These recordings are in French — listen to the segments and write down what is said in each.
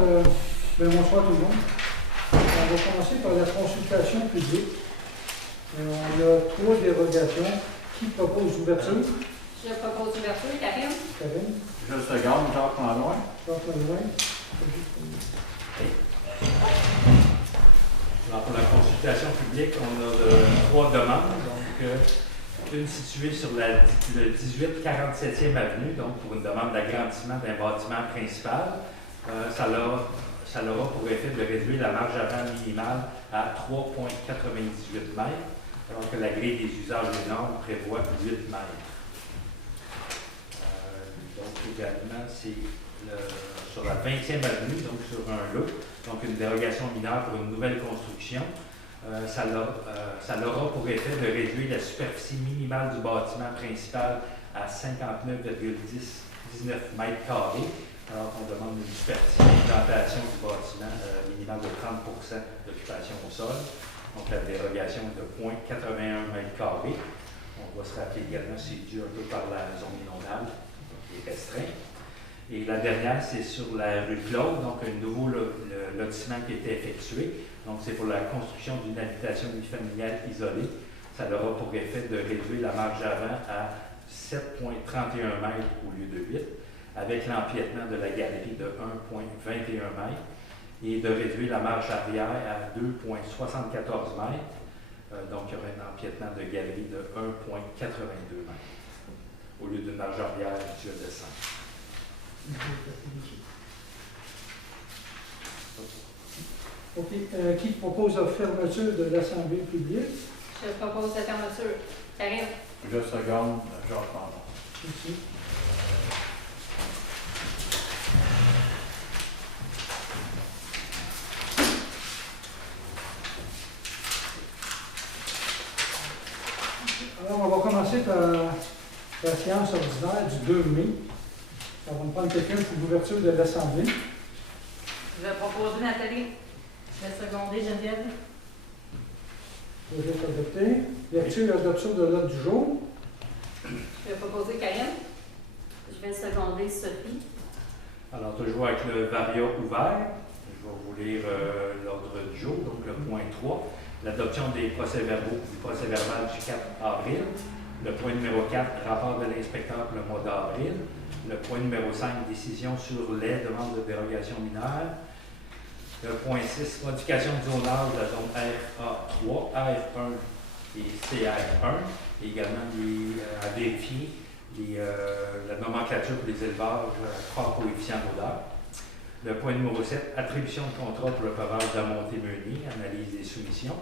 bonsoir tout le monde. On va commencer par la consultation publique. On a 3 dérogations. Qui propose l'ouverture? Je propose l'ouverture, Karine. Karine. Je seconde, Jacques Landouin. Jacques Landouin. Alors, pour la consultation publique, on a 3 demandes. Donc, une située sur le 1847e avenue, donc pour une demande d'agrandissement d'un bâtiment principal. Ça aura pour effet de réduire la marge avant minimale à 3,98 mètres, alors que la grille des usages et normes prévoit 8 mètres. Donc, également, c'est sur la 20e avenue, donc sur un lot, donc une dérogation mineure pour une nouvelle construction. Ça aura pour effet de réduire la superficie minimale du bâtiment principal à 59,19 mètres carrés, alors qu'on demande une superficie d'implantation du bâtiment minimale de 30% d'occupation au sol. Donc la dérogation est de 0,81 mètres carrés. On va se rappeler également que c'est dû un peu par la zone inondable, qui est restreinte. Et la dernière, c'est sur la rue Claude, donc un nouveau lotissement qui a été effectué. Donc, c'est pour la construction d'une habitation unifamiliale isolée. Ça aura pour effet de réduire la marge avant à 7,31 mètres au lieu de 8, avec l'empiètement de la galerie de 1,21 mètres et de réduire la marge arrière à 2,74 mètres. Donc, il y aura un empiètement de galerie de 1,82 mètres au lieu d'une marge arrière habituelle de 5. OK. Qui propose la fermeture de l'Assemblée publique? Je propose la fermeture, Karine. Je seconde, Jacques Landouin. Ici. Alors, on va commencer par la séance ordinaire du 2 mai. On va me prendre quelqu'un pour l'ouverture de l'Assemblée. Je vais proposer Nathalie. Je vais seconder Geneviève. Projet adopté. Y a-t-il l'adoption de l'ordre du jour? Je vais proposer Karine. Je vais seconder Sophie. Alors, toujours avec le varia ouvert, je vais vous lire l'ordre du jour, donc le point 3, l'adoption des procès-verbaux du procès-verbal du 4 avril. Le point numéro 4, rapport de l'inspecteur pour le mois d'avril. Le point numéro 5, décision sur les demandes de dérogation mineure. Le point 6, modification du zonage de la zone RA3, AF1 et CR1. Et également à vérifier la nomenclature pour les élevages hors coefficient d'odeur. Le point numéro 7, attribution de contrat pour le pavage de la Montée-Meunier, analyse des soumissions.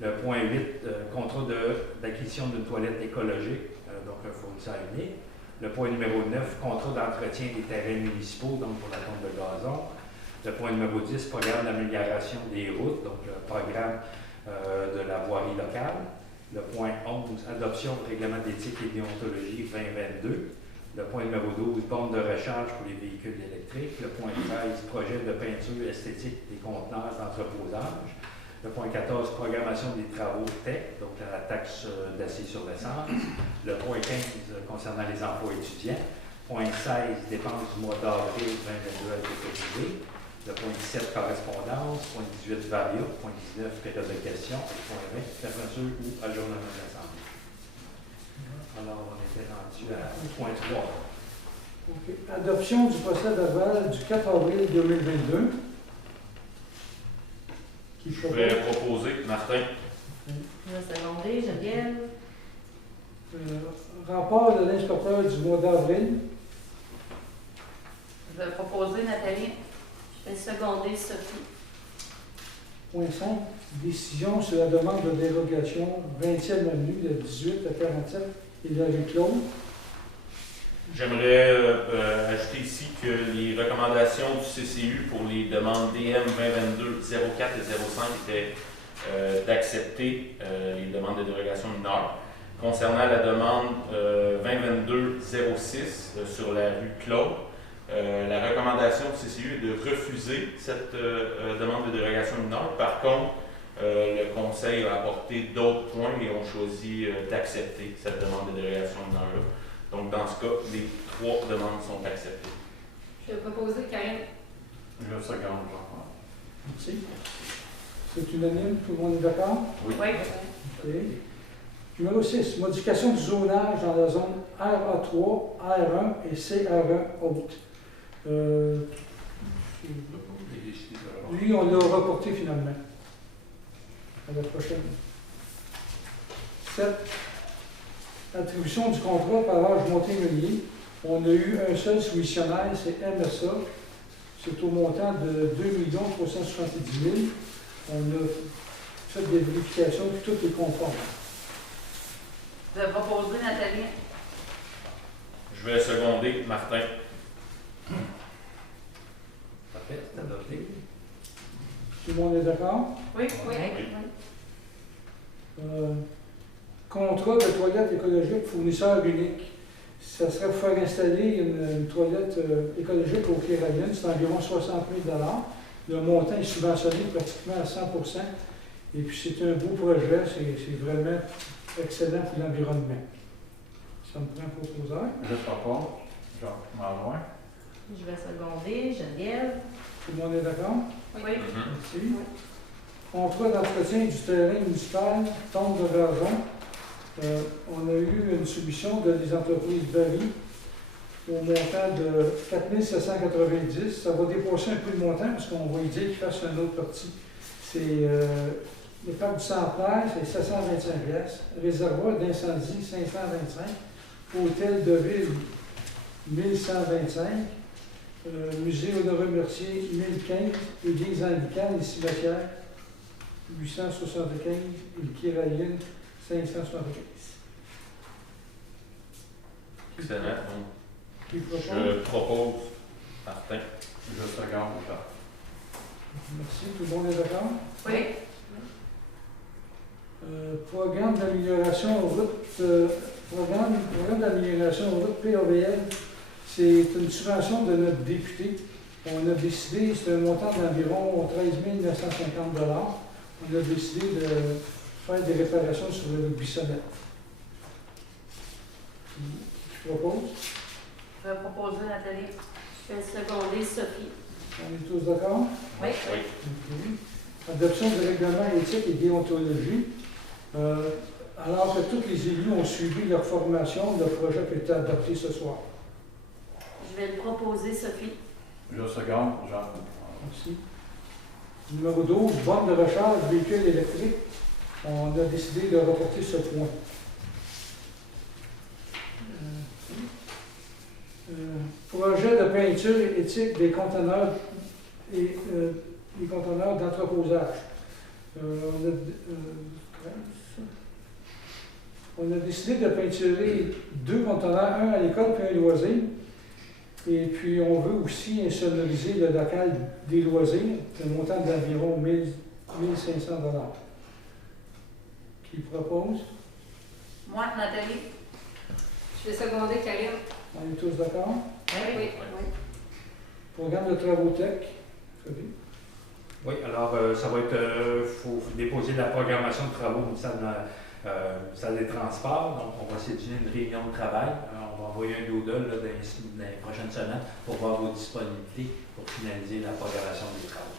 Le point 8, contrat d'acquisition d'une toilette écologique, donc un fournisseur unique. Le point numéro 9, contrat d'entretien des terrains municipaux, donc pour la pompe de gazon. Le point numéro 10, programme d'amélioration des routes, donc le programme de la voirie locale. Le point 11, adoption du règlement d'éthique et déontologie 2022. Le point numéro 12, borne de recharge pour les véhicules électriques. Le point 13, projet de peinture esthétique des conteneurs d'entreposage. Le point 14, programmation des travaux TEC, donc la taxe d'acier sur l'essence. Le point 15, concernant les emplois étudiants. Point 16, dépenses du mois d'avril 2022 a été autorisé. Le point 17, correspondance. Point 18, varia. Point 19, période de questions. Point 20, fermeture ou ajournement de l'Assemblée. Alors, on était rendu à point 3. Okay. Adoption du procès-verbal du 4 avril 2022. Qui Je vais proposer Martin. Je vais seconder Geneviève. Rapport de l'inspecteur du mois d'avril. Je vais proposer Nathalie. Je vais seconder Sophie. Point 5. Décision sur la demande de dérogation 20e avenue de 18 à 47 et la rue Claude. J'aimerais ajouter ici que les recommandations du CCU pour les demandes DM 2022 04 et 05 étaient d'accepter les demandes de dérogation mineure. Concernant la demande 2022 06 sur la rue Claude, la recommandation du CCU est de refuser cette demande de dérogation mineure. Par contre, le Conseil a apporté d'autres points et ont choisi d'accepter cette demande de dérogation mineure-là. Donc, dans ce cas, les 3 demandes sont acceptées. Je vais proposer Karine. Je seconde, Jacques-Martin. Merci. C'est unanime, tout le monde est d'accord? Oui. Oui. OK. Numéro 6, modification du zonage dans la zone RA3, R1 et CR1 haute. Lui, on l'a reporté finalement. À la prochaine. 7. Attribution du contrat par âge monté-meunier. On a eu un seul soumissionnaire, c'est MSA. C'est au montant de 2 370 000. On a fait des vérifications, puis tout est conforme. Vous avez proposé, Nathalie? Je vais seconder Martin. Parfait, c'est adopté. Tout le monde est d'accord? Oui. Oui. Contrat de toilette écologique fournisseur unique. Ça serait pour faire installer une toilette écologique au Cléralienne, c'est environ 60 000 $. Le montant est subventionné pratiquement à 100 %. Et puis c'est un beau projet, c'est vraiment excellent pour l'environnement. Ça me prend un proposeur. Je propose Jacques-Malouin. Je vais seconder Geneviève. Tout le monde est d'accord? Oui. Merci. Contrat d'entretien du terrain municipal, tombe de Vergeon. On a eu une soumission de des entreprises Barry au montant de 4 790. Ça va dépasser un peu le montant parce qu'on va y dire qu'il fasse une autre partie. C'est le parc du centenaire, c'est 725 $. Réservoir d'incendie, 525. Hôtel de ville, 1125. Musée honoré Mercier, 1015. Église anglicane et cimetière, 875. Et le Kiraline, 575. Excellent. Qui propose? Je propose Martin. Je seconde, Jacques. Merci. Tout le monde est d'accord? Oui. Programme d'amélioration route, programme d'amélioration route PAVL, c'est une subvention de notre député. On a décidé, c'est un montant d'environ 13 950 $. On a décidé de faire des réparations sur le buissonnette. Qui propose? Je vais proposer, Nathalie. Je vais seconder Sophie. On est tous d'accord? Oui. Oui. Ok. Adoption de règlement éthique et déontologie. Alors que tous les élus ont suivi leur formation, le projet peut être adopté ce soir. Je vais le proposer, Sophie. Je seconde, Jacques. Merci. Numéro 12, borne de recharge véhicule électrique. On a décidé de reporter ce point. Projet de peinture éthique des conteneurs et des conteneurs d'entreposage. On a décidé de peinturer 2 conteneurs, un à l'école et un loisir. Et puis on veut aussi insonoriser le local des loisirs, un montant d'environ 1 500 $. Qui propose? Moi, Nathalie. Je vais seconder Karine. On est tous d'accord? Oui. Programme de travaux tech. Fabien? Oui, alors ça va être, faut déposer la programmation de travaux au ministère des Transports. Donc, on va séduire une réunion de travail. On va envoyer un doodle là, dans les prochaines semaines pour voir vos disponibilités pour finaliser la programmation des travaux.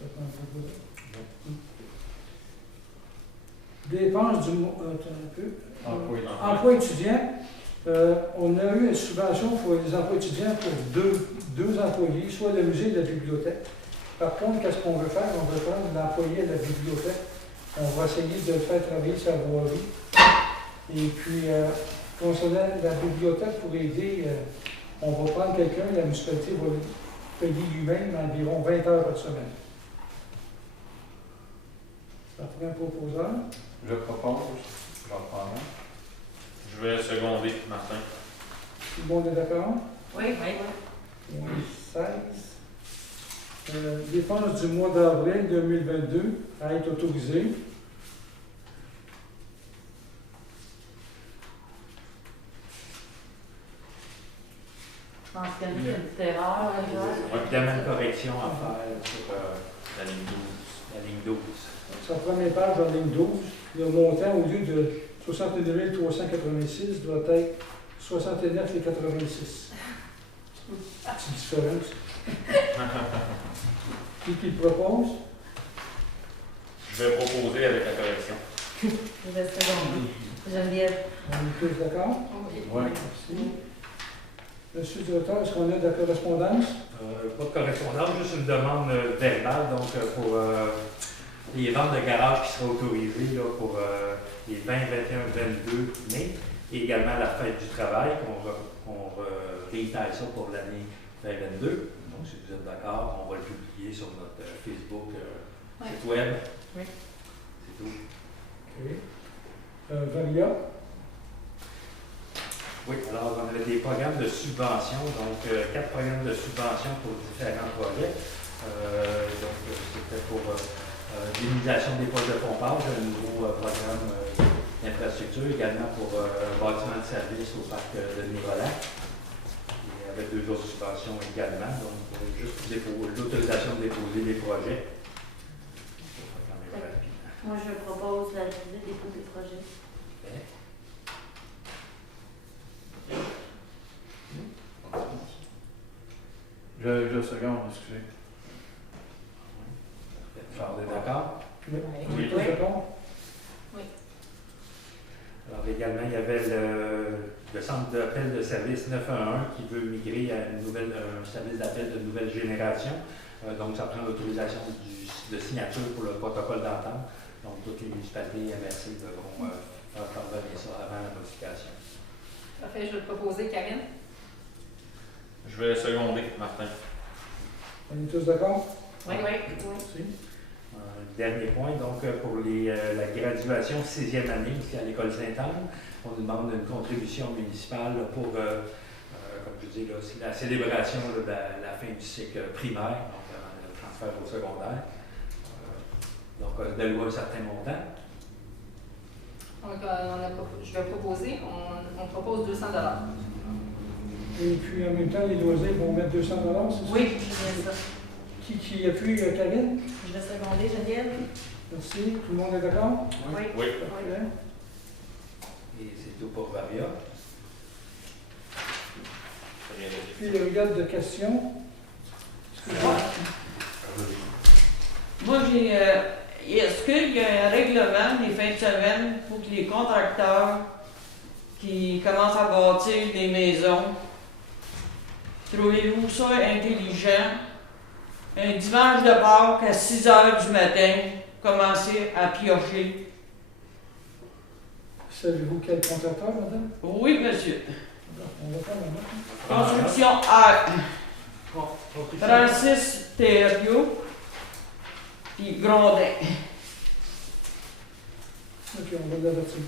Ça prend un proposeur. Dépenses du emploi étudiant. On a eu une subvention pour les emplois étudiants pour deux employés, soit le musée et la bibliothèque. Par contre, qu'est-ce qu'on veut faire? On veut prendre l'employé à la bibliothèque. On va essayer de le faire travailler sa voirie. Et puis, concernant la bibliothèque, pour aider, on va prendre quelqu'un, la municipalité va payer lui-même environ 20 heures par semaine. Ça prend un proposeur. Je propose Jacques-Malouin. Je vais seconder Martin. Tout le monde est d'accord? Oui. Point 16. Dépenses du mois d'avril 2022 à être autorisées. Je pense qu'il y a une petite erreur. Évidemment, une correction à faire sur La ligne 12. la ligne 12. Sa première page en ligne 12, le montant au lieu de 62 386 doit être 69,86. Petite différence. Qui le propose? Je vais proposer avec la correction. Je vais seconder. Geneviève. On est tous d'accord? Oui. Merci. Monsieur le directeur, est-ce qu'on a de la correspondance? Pas de correspondance, juste une demande verbale donc, pour les ventes de garage qui seraient autorisées là, pour les 20, 21, 22 mai et également la fête du travail, qu'on réitère ça pour l'année 2022. Donc, si vous êtes d'accord, on va le publier sur notre Facebook, site web. Oui. C'est tout. OK. Valia? Oui, alors on avait des programmes de subvention, donc 4 programmes de subvention pour différents projets. C'était pour l'utilisation des postes de pompage, un nouveau programme d'infrastructure, également pour bâtiment de service au parc de Nivolac. Et avec 2 autres subventions également, donc juste l'autorisation de déposer des projets. Moi, je propose le dépôt des projets. Je seconde, excusez. Alors, on est d'accord? Oui. Oui. On est tous d'accord? Alors également, il y avait le centre d'appel de service 911 qui veut migrer à un service d'appel de nouvelle génération. Donc, ça prend l'autorisation de signature pour le protocole d'entente. Donc, toutes les municipalités MRC devront faire parvenir ça avant la modification. Parfait, je vais proposer Karine. Je vais seconder, Martin. On est tous d'accord? Oui. Merci. Dernier point, donc pour la graduation 6e année ici à l'école Sainte-Anne, on nous demande une contribution municipale pour, comme je dis, là, c'est la célébration là, de la fin du cycle primaire, donc le transfert au secondaire. Donc d'allouer un certain montant. Donc, je vais proposer, on propose 200 $. Et puis, en même temps, les loisirs vont mettre 200 $, c'est ça? Oui, je viens ça. Qui appuie Karine? Je vais seconder Geneviève. Merci. Tout le monde est d'accord? Oui. Oui. Parfait. Et c'est tout pour Varia. Rien de Puis, il y a de questions. Moi, est-ce qu'il y a un règlement des fins de semaine pour que les contracteurs qui commencent à bâtir des maisons, trouvez-vous ça intelligent? Un dimanche de Pâques à 6 h du matin, commencer à piocher? Savez-vous quel contracteur, madame? Oui, monsieur. On va faire la note. Construction A. Francis Thériault, puis Grondin. OK, on va l'avertir.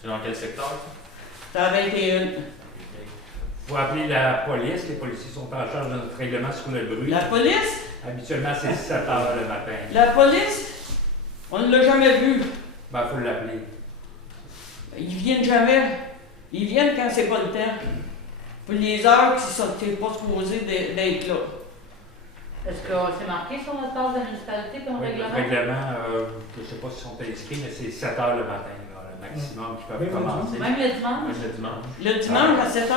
C'est dans quel secteur? C'est à 21. Il faut appeler la police. Les policiers sont en charge de notre règlement sur le bruit. La police? Habituellement, c'est 7 h le matin. La police? On ne l'a jamais vu. Ben, il faut l'appeler. Ils viennent jamais. Ils viennent quand c'est pas le temps. Pour les heures qui sont pas supposées d'être là. Est-ce que c'est marqué sur notre page de la municipalité comme Oui, le règlement? règlement, je ne sais pas s'ils sont inscrits, mais c'est 7 h le matin, là, le maximum qu'ils peuvent Même le commencer. Même le dimanche? Même le dimanche. Le dimanche à 7 h?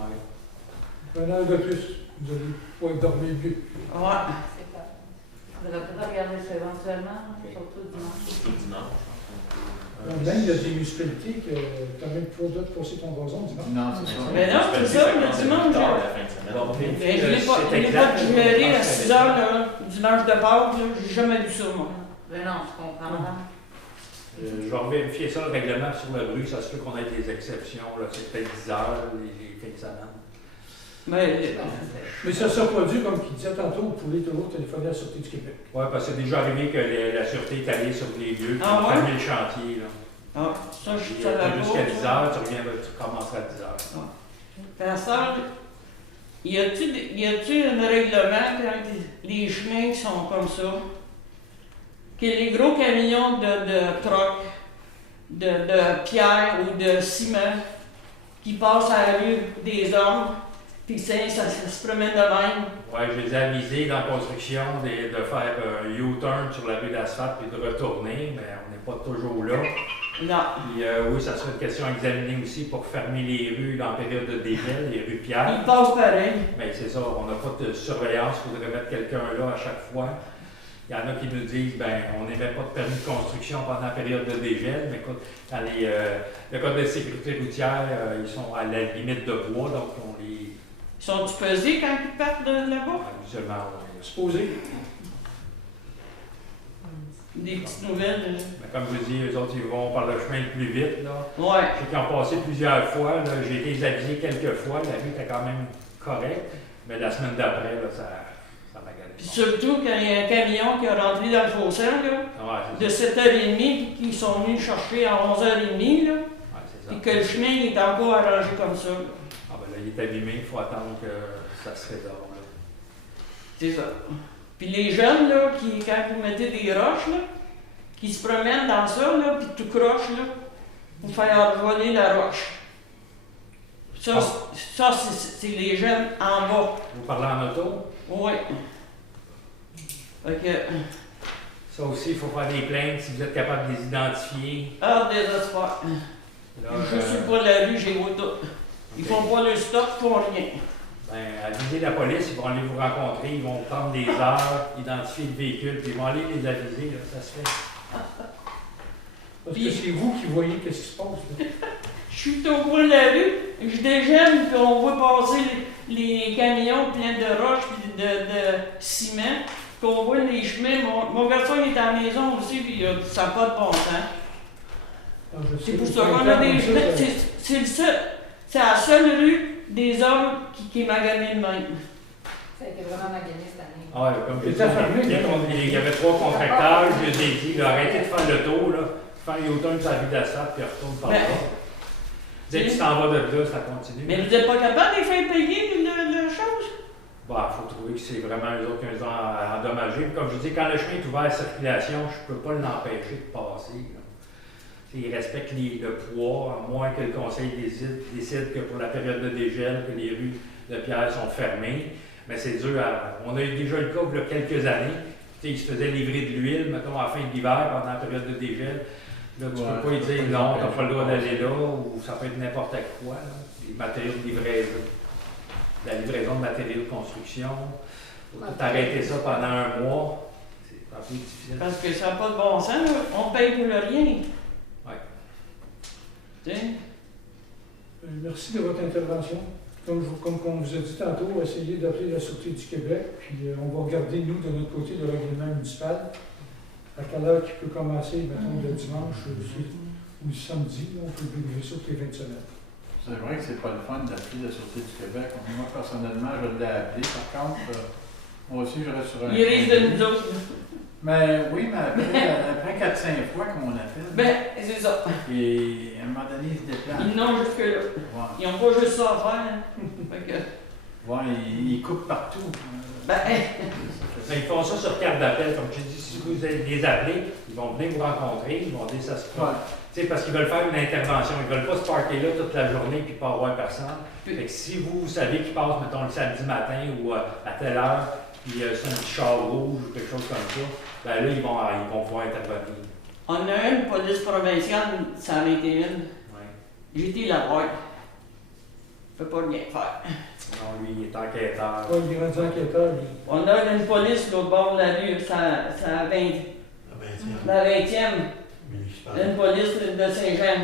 Ouais. 1 heure de plus. Vous allez pouvoir dormir mieux. Ouais. C'est pas. On va peut-être regarder ça éventuellement, surtout le dimanche. Surtout le dimanche. Même, il y a des municipalités qui n'ont même pas le droit de passer ton gazon dimanche. Non, c'est ça. Mais non, c'est ça, le dimanche. Tard, la fin de semaine. Bon, Mais je l'ai pas digéré à 6 h, là, dimanche de Pâques, là, j'ai jamais vu ça, moi. Ben non, je comprends, madame. Je vais vérifier ça, le règlement sur le bruit. Ça se peut qu'on ait des exceptions. Là. C'est peut-être 10 heures, les fins de semaine. Mais Mais ça se produit, comme il disait tantôt, vous pouvez toujours téléphoner à la Sûreté du Québec. Oui, parce que c'est déjà arrivé que la sûreté est allée sur les lieux, Ah pour ouais? fermer le chantier. Là. ah, ça, je Puis, savais pas. jusqu'à 10 heures, tu reviens, tu commenceras à 10 heures. Pasteur, y a-tu un règlement quand les chemins sont comme ça? Que les gros camions de troc, de pierre ou de ciment qui passent à la rue des hommes, puis ça se promène de même. Oui, je les ai avisés dans la construction de faire un U-turn sur la rue d'asphalte et de retourner, mais on n'est pas toujours là. Non. Puis, oui, ça serait une question à examiner aussi pour fermer les rues dans la période de dégel, les rues Pierre. Il passe pareil. Mais c'est ça, on n'a pas de surveillance, il faudrait mettre quelqu'un là à chaque fois. Il y en a qui nous disent, ben, on n'émet pas de permis de construction pendant la période de dégel, mais écoute, dans le code de sécurité routière, ils sont à la limite de poids, donc on les. Ils sont-tu pesés quand ils partent de là-bas? Habituellement, oui. Supposé. Des petites nouvelles. Mais comme je vous dis, eux autres, ils vont par le chemin le plus vite, là. Ouais. Ceux qui ont passé plusieurs fois, là, j'ai été avisé quelques fois, la rue était quand même correcte, mais la semaine d'après, là, ça m'a gagné. Puis surtout quand il y a un camion qui a rentré dans le fossé, là, Ouais, de c'est ça. 7h30, puis qu'ils sont venus chercher à 11h30, là, Ouais, c'est ça. puis que le chemin il est encore arrangé comme ça. Ah ben là, il est abîmé, il faut attendre que ça se résorbe. là. C'est ça. Puis les jeunes, là, quand vous mettez des roches, là, qui se promènent dans ça, là, puis tout croche, là, pour faire voler la roche. Ça, c'est les jeunes en bas. Vous parlez en auto? Oui. Fait que, Ça aussi, il faut faire des plaintes si vous êtes capable de les identifier. hors désespoir. Là, Je suis pas la rue, j'ai auto. Ils font pas le stop, ils font rien. Ben, aviser la police, ils vont aller vous rencontrer, ils vont prendre des heures, identifier le véhicule, puis ils vont aller les aviser, là, ça se fait. Parce que c'est vous qui voyez qu'est-ce qui se passe. Là. Je suis au coin de la rue, je déjeune, puis on voit passer les camions pleins de roches puis de ciment, puis on voit les chemins. Mon garçon il est à la maison aussi, puis ça n'a pas de bon sens. Ah, je sais, C'est pour au ça qu'on a printemps, des. comme ça, C'est la seule rue des hommes qui est maganée de même. Ça a été vraiment magané cette année. Ah ouais, comme je Il était fermé, il y avait 3 contracteurs, je leur ai dit, là, arrêtez de faire le tour, là, faire les hauteurs sur la rue d'Assad, puis retourne par là. Ben, Dès que tu t'en vas de là, ça continue. Mais vous n'êtes pas capable de les faire payer le chose? Bah, faut trouver que c'est vraiment eux autres qui les ont endommagés. Puis comme je vous dis, quand le chemin est ouvert à circulation, je ne peux pas l'empêcher de passer. Là. Il respecte le poids, à moins que le conseil décide que pour la période de dégel, que les rues de Pierre sont fermées. Mais c'est dur. On a eu déjà le cas il y a quelques années. Ils se faisaient livrer de l'huile, mettons, à la fin de l'hiver, pendant la période de dégel. Là, tu ne peux pas lui dire non, tu n'as pas le droit d'aller là, ou ça peut être n'importe quoi. Là. Les matériaux de livraison, la livraison de matériaux de construction. Il faut tout arrêter ça pendant un mois. C'est un peu difficile. Parce que ça n'a pas de bon sens, là. On paye pour le rien. Ouais. Tu sais? Merci de votre intervention. Comme on vous a dit tantôt, essayez d'appeler la Sûreté du Québec, puis on va regarder, nous, de notre côté, le règlement municipal. À quelle heure qui peut commencer, mettons, le dimanche ou le samedi, là, on peut délivrer ça toutes les 20 semaines. C'est vrai que c'est pas le fun d'appeler la Sûreté du Québec. Moi, personnellement, je l'ai appelé. Par contre, moi aussi, je reste sur un. Il risque de nous autres. Mais oui, mais après 4-5 fois qu'on appelle. Ben, c'est ça. Et à un moment donné, ils se déplacent. Ils n'ont jusque là. Ouais. Ils n'ont pas juste ça à faire. Hein. Fait que, Ouais, ils coupent partout. ben, Mais ils font ça sur carte d'appel, comme je dis, si vous les appelez, ils vont venir vous rencontrer, ils vont dire ça se passe. Ouais. Tu sais, parce qu'ils veulent faire une intervention, ils veulent pas se parker là toute la journée puis pas avoir personne. Fait que si vous savez qu'ils passent, mettons, le samedi matin ou à telle heure, puis c'est un petit char rouge ou quelque chose comme ça, ben là, ils vont pouvoir intervenir. on a une police provinciale, ça en a été une. Ouais. J'ai été la voir. Je peux pas rien faire. Non, lui, il est enquêteur. Ouais, il est rendu enquêteur, lui. On a une police l'autre bord de la rue, ça a 20, la 20e. Une police de Saint-Jean.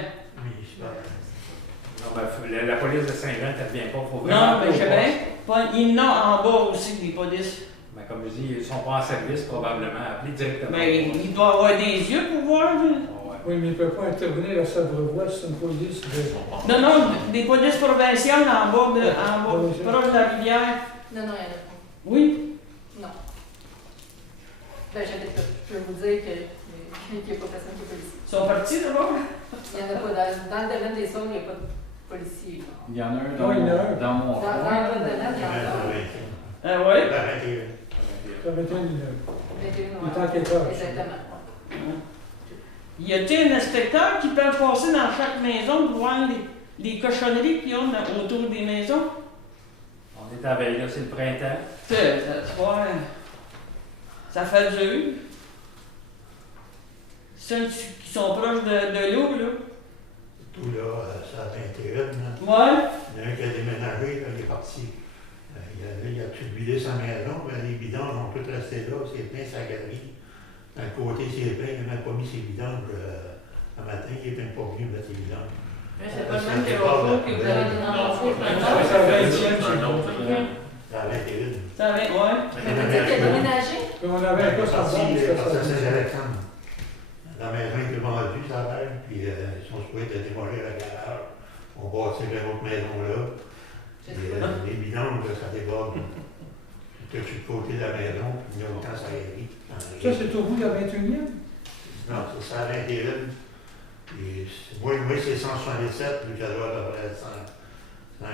Non, ben, la police de Saint-Jean n'intervient pas, faut vraiment. Non, mais je sais bien. Il y en a en bas aussi, des polices. Mais comme je dis, ils ne sont pas en service probablement, appelez directement. Mais il doit avoir des yeux pour voir. Là. Ouais. Oui, mais il ne peut pas intervenir à Savrevoix, c'est une police de... Non, non, des polices provinciales en bas, proche de la rivière. Non, non, il n'y en a pas. Oui. Non. Ben, j'habite là. Je peux vous dire qu'il n'y a pas personne qui est policier. Ils sont partis d'abord. Il n'y en a pas. Dans le domaine des Saules, il n'y a pas de policier. là. Il y en a un Non, il y en a un. dans mon Dans coin. votre domaine, il y en a. Ah oui? Ça va être une... 21, Il est enquêteur. Exactement. Y a-t-il un inspecteur qui peut passer dans chaque maison pour voir les cochonneries qu'il y a autour des maisons? On est à veille, là, c'est le printemps. Ça fait dur. Celles qui sont proches de l'eau, là. Tout là, ça a 21. Là. Ouais. Il y en a un qui a déménagé, là, il est parti. Il a tout vidé sa maison, mais les bidons ont tous resté là, c'est plein sa galerie. D'un côté, c'est plein, il n'a même pas mis ses bidons le matin, il n'est même pas venu mettre ses bidons. C'est pas le même que l'autre jour que vous avez donné dans Non, l'enfant. Ça va être tiens, c'est un autre. Ça a 21. Ça avait, ouais. Ça veut dire qu'il a déménagé? Puis on avait un poste en dedans, Il est parti à ça. Saint-Alexandre. La maison était vendue, ça a l'air, puis ils sont supposés de démolir le garage. On bâtit une autre maison là. Les bidons, là, ça déborde. C'était sur le côté de la maison, puis il y a longtemps, ça a ri. Ça, c'est au bout de la 21e? Non, c'est ça à 21. Et moi, c'est 177, lui, ça doit être à peu près 180,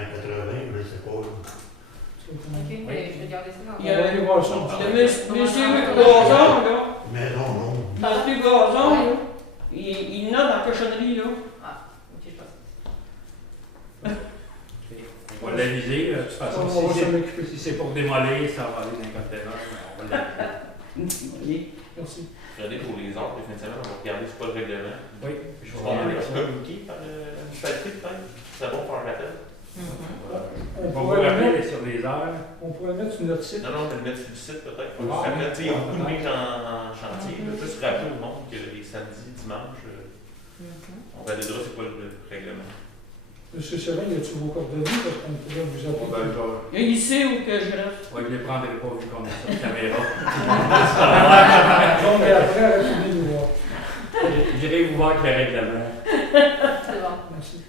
je ne sais pas. Ok, mais je vais garder ça dans Il y a- On va aller voir ça. Le monsieur Gazon, là. Maison, non. Monsieur Gazon, là. Il n'a dans la cochonnerie, là. Ah, ok, je passe. On va l'aviser, de toute façon, On va si s'en c'est- occuper. si c'est pour démolir, ça va aller dans un conteneur, mais on va l'aviser. Oui. Merci. Regardez pour les heures, définitivement, on va regarder c'est quoi le règlement. Oui, je Je vais vais demander regarder à ça. communiquer par la municipalité, peut-être. C'est bon pour un rappel. Mhm. On On va vous pourrait rappeler mettre- sur les heures. on pourrait mettre sur notre site. Non, non, on va le mettre sur le site peut-être. Ah, Après, tu sais, il y a beaucoup de peut-être. mecs en chantier. là. Juste rappeler au monde que les samedis, dimanches, on validera c'est quoi le règlement. Monsieur Sérin, y a-tu vos coordonnées? Parce qu'on pourrait vous On va appeler. le voir. Et il sait où que je reste. Ouais, je ne les prendrai pas vu qu'on est sur la caméra. Donc, après, retournez nous voir. J'irai vous voir avec le règlement. C'est bon. Merci.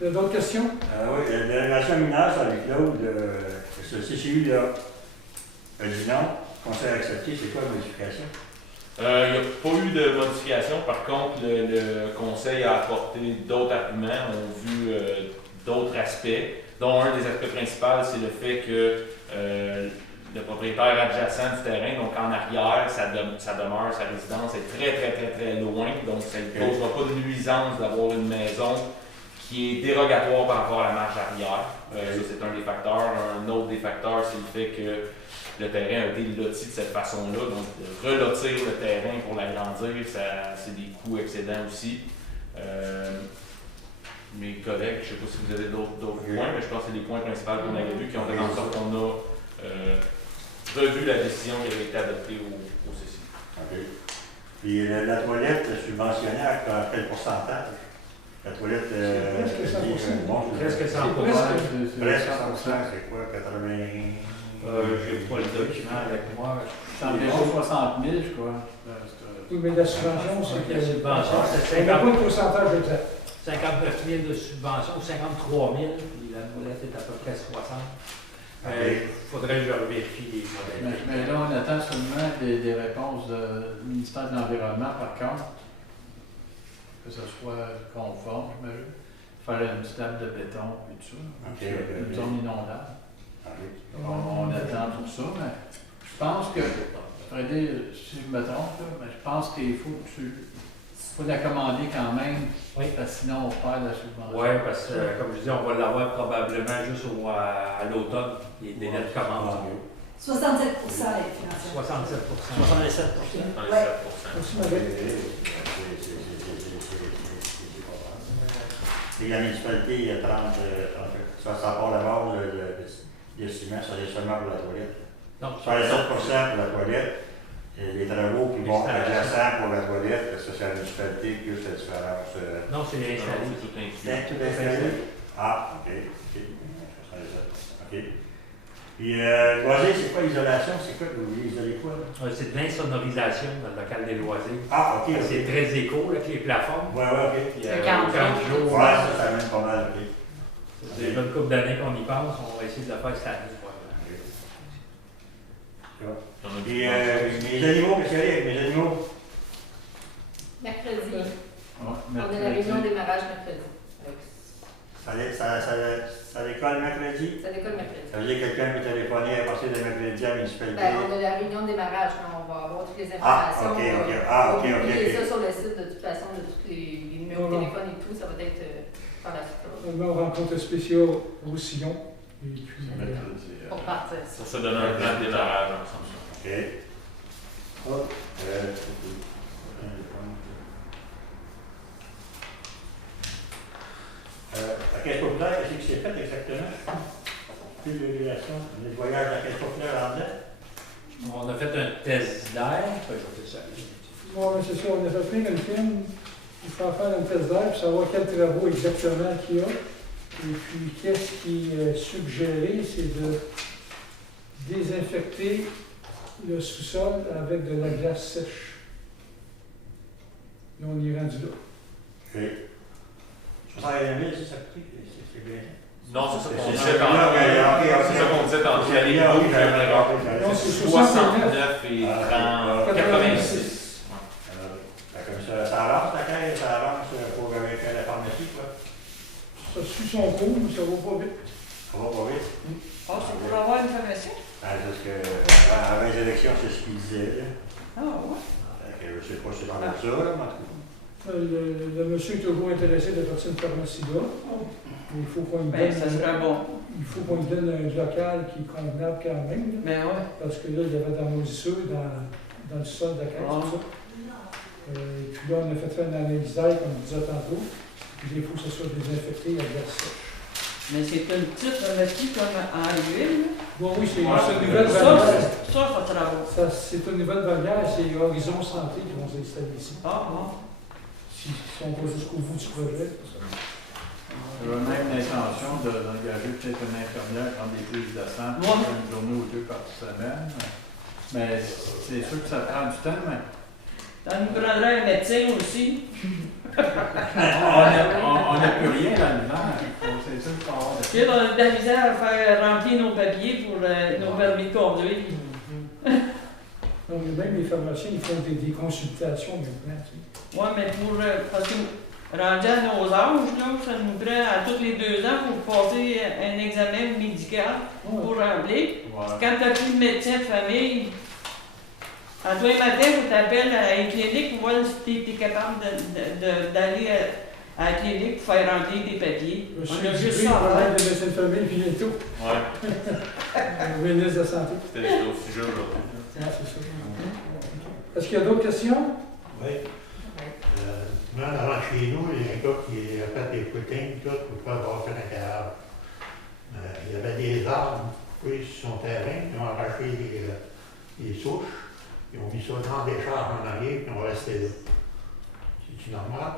Il y a d'autres questions? Oui, la délégation mineure, c'est avec Claude. Ce CCU là, a dit non. Conseil accepté, c'est quoi la modification? Il n'y a pas eu de modification. Par contre, le conseil a apporté d'autres arguments, ont vu d'autres aspects, dont un des aspects principaux, c'est le fait que le propriétaire adjacent du terrain, donc en arrière, sa demeure, sa résidence est très loin, donc ça ne causera pas de nuisance d'avoir une maison qui est dérogatoire par rapport à la marge arrière. Ça, c'est un des facteurs. Un autre des facteurs, c'est le fait que le terrain a été loti de cette façon-là. Donc, de relotir le terrain pour l'agrandir, c'est des coûts excédents aussi. Mes collègues, je ne sais pas si vous avez d'autres points, mais je pense que c'est les points principaux qu'on avait vus qui ont fait en sorte qu'on a revu la décision qui avait été adoptée au CCI. OK. Puis la toilette subventionnée à quel pourcentage? La toilette, Presque 100%. bon, Presque 100%. presque 100%, c'est quoi? 80... Je n'ai pas le document avec moi. C'est environ 60 000, je crois. Oui, mais la subvention, c'est que. La subvention, c'est On n'a 50 pas de pourcentage exact. 59 000 de subvention, 53 000, puis la toilette est à peu près 60. Il faudrait que je revérifie les modèles. Mais là, on attend seulement des réponses du ministère de l'Environnement, par contre, que ce soit conforme, j'imagine. Faire une table de béton et tout ça. Une zone inondable. On attend tout ça, mais je pense que, Freddy, si je me trompe, là, mais je pense qu'il faut la commander quand même, Oui. parce que sinon on perd la subvention. Oui, parce que, comme je dis, on va l'avoir probablement juste à l'automne, les délais de commande. 67% est financé. 67 Dans les Ouais. 7%. Merci, Marie. Et la municipalité, il y a 30, ça part la base, le ciment, ça est seulement pour la toilette. Donc, 67% pour la toilette, et les travaux qui vont adjacents pour la toilette, parce que c'est la municipalité plus la différence. non, c'est Non, installé. c'est tout inclus. C'est tout installé? Ah, ok. 67. Ok. Puis, loisirs, c'est quoi l'isolation? C'est quoi? Vous voulez isoler quoi? Là? C'est de l'insonorisation dans le local des loisirs. Ah, ok. C'est très éco, avec les plafonds. Ouais, ok. Puis, C'est 40 jours. Ouais, ça mène pas mal, ok. C'est déjà une couple d'années qu'on y pense, on va essayer de le faire cette année. On a Puis, dit- mes animaux, qu'est-ce qu'il y a avec mes animaux? Mercredi, Ouais, on a la réunion de démarrage mercredi. Ça décolle mercredi? Ça décolle mercredi. Ça veut dire que quelqu'un peut téléphoner à partir de mercredi à la municipalité? Ben, on a la réunion de démarrage, quand on va avoir toutes les Ah, informations. ok, on ok. va- Ah, on ok, va ok, publier ok. ça sur le site de toute façon, de tous les numéros de téléphone et tout, ça va être par la suite. On rencontre spéciale au Sillon. Et puis, Pour partir. Pour se donner un plan de démarrage ensemble. Ok. plus de régulation, les voyages à quelle populaire en dedans? On a fait un test d'air. Je vais faire ça. Bon, mais c'est ça, on a fait plein de films. Il faut faire un test d'air pour savoir quels travaux exactement qu'il y a. Et puis, qu'est-ce qui est suggéré, c'est de désinfecter le sous-sol avec de la glace sèche. Et on y est rendu là. OK. 61 000, c'est ça coûte? C'est bien. Non, c'est ça qu'on C'est disait ça. tantôt. Ok, ok. C'est ça qu'on disait tantôt. Il y a les Ah, oui, bouts, j'avais raconté, Non, c'est 69 et Ah, 86. Comme ça avance ta caisse, ça avance pour avec la pharmacie, quoi. Ça suit son cours, mais ça va pas vite. On va pas vite. Ah, c'est pour avoir une pharmacie? Parce que avant les élections, c'est ce qu'ils disaient. Là. Ah, ouais. Fait que je sais pas si c'est dans le ça, là, mais en tout cas. Le monsieur est toujours intéressé de faire cette pharmacie-là. Il faut qu'on lui Ben, donne, ça serait bon. il faut qu'on lui donne un local qui est convenable quand même. Là. Ben, ouais. Parce que là, il y avait de la moisissure dans le sol de la caisse. Ah. Tout ça. Et puis là, on a fait faire une analyse d'air, comme je disais tantôt. Puis il faut que ce soit désinfecté à glace sèche. Mais c'est une petite pharmacie comme en huile. Bon, oui, c'est Ouais, une nouvelle Ça, bannière. ça travaux. C'est une nouvelle bannière, c'est Horizon Santé qui vont s'installer ici. Ah, bon. Si on va jusqu'au bout du projet. J'avais même l'intention d'engager peut-être une infirmière pour prendre des prises de sang Ouais. une journée ou deux par semaine. Mais c'est sûr que ça prend du temps, mais Ça nous prendrait un médecin aussi. on n'a plus rien dans le vent. C'est sûr qu'il faut avoir Puis on a de la misère à faire remplir nos papiers pour nos permis de conduire. Donc, même les pharmaciens, ils font des consultations maintenant. Tu sais. Oui, mais pour. Parce que rendu à nos âges, là, ça nous prend à tous les 2 ans pour passer un examen médical pour remplir. Ouais. Quand tu n'as plus de médecin de famille, à toi le matin, on t'appelle à une clinique pour voir si tu es capable d'aller à la clinique pour faire remplir des papiers. Je On suis a juste juste ça à faire. de médecin de famille puis bientôt. Ouais, Le ministre de la Santé. c'était au sujet aujourd'hui. Ah, c'est ça. Est-ce qu'il y a d'autres questions? Oui. Moi, avant chez nous, il y a un gars qui a fait des footings, tout, pour pas bâtir un cadavre. Il y avait des arbres coupés sur son terrain, ils ont arraché les souches, ils ont mis ça dans des chars en arrière, puis ils ont resté là. C'est-tu normal?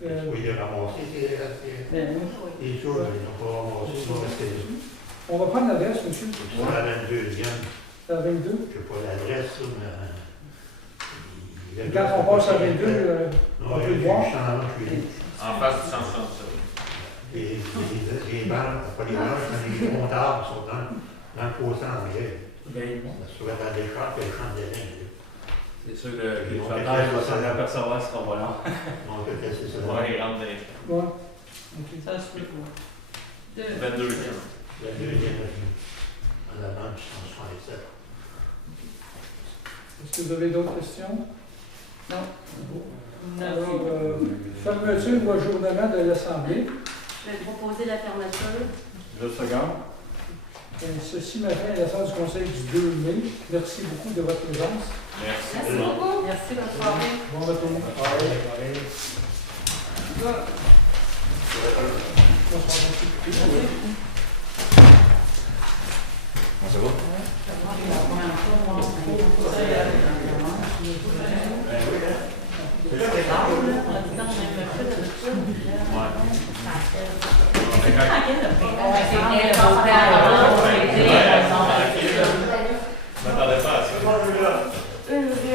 Oui, il a ramassé les souches, mais ils n'ont pas ramassé, ils ont resté là. On va prendre l'adresse, monsieur. C'est la 22e. La 22. Je ne sais pas l'adresse, là, mais. Quand on passe à 22, on peut le voir. En face du centre ça. Les bancs, pas les bancs, mais les comptables sont dans le fossé en arrière. Ça se trouve à des chars et les champs de laine. C'est sûr que les notaires vont s'en apercevoir ce qu'on va là. On peut tester ça. Ouais, il rentre dans les Ouais. Ça se peut pas. 22e. La deuxième, en avant du 167. Est-ce que vous avez d'autres questions? Non. Alors, fermeture ou ajournement de l'Assemblée. Je vais proposer la fermeture. 2 secondes. Ceci matin à la salle du Conseil du 2 mai. Merci beaucoup de votre présence. Merci. Merci beaucoup. Merci, bonne soirée. Bon retour. Ça va? Je m'attendais pas à ça.